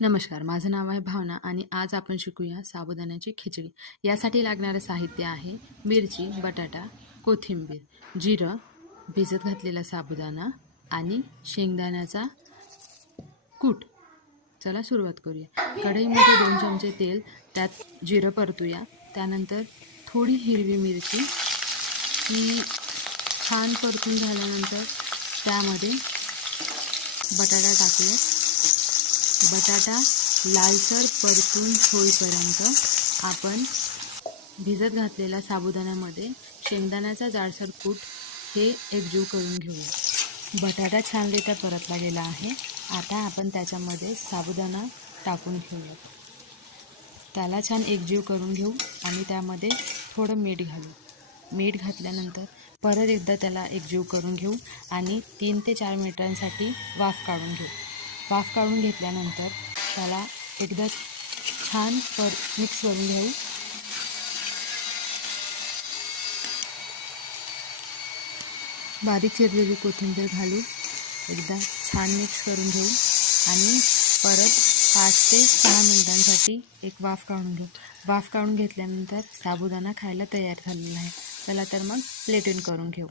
नमस्कार, माझं नाव आहे भावना आणि आज आपण शिकूया साबुदाण्याची खिचडी. यासाठी लागणारं साहित्य आहे मिरची, बटाटा, कोथिंबीर, जिरं, भिजत घातलेला साबुदाणा आणि शेंगदाण्याचा कूट. चला सुरुवात करूया. कढईमध्ये 2 चमचे तेल, त्यात जिरं परतूया. त्यानंतर थोडी हिरवी मिरची ही छान परतून झाल्यानंतर त्यामध्ये बटाटा टाकूया. बटाटा लालसर परतून होईपर्यंत आपण भिजत घातलेल्या साबुदाण्यामध्ये शेंगदाण्याचा जाडसर कूट हे एकजीव करून घेऊया. बटाटा छानरित्या परतला गेला आहे. आता आपण त्याच्यामध्ये साबुदाणा टाकून घेऊया. त्याला छान एकजीव करून घेऊ आणि त्यामध्ये थोडं मीठ घालू. मीठ घातल्यानंतर परत एकदा त्याला एकजीव करून घेऊ आणि 3 ते 4 मिनिटांसाठी वाफ काढून घेऊ. वाफ काढून घेतल्यानंतर त्याला एकदा छान मिक्स करून घेऊ. बारीक चिरलेली कोथिंबीर घालू. एकदा छान मिक्स करून घेऊ आणि परत 5 ते 6 मिनिटांसाठी एक वाफ काढून घेऊ. वाफ काढून घेतल्यानंतर साबुदाणा खायला तयार झालेला आहे. चला तर मग प्लेटिंग करून घेऊ.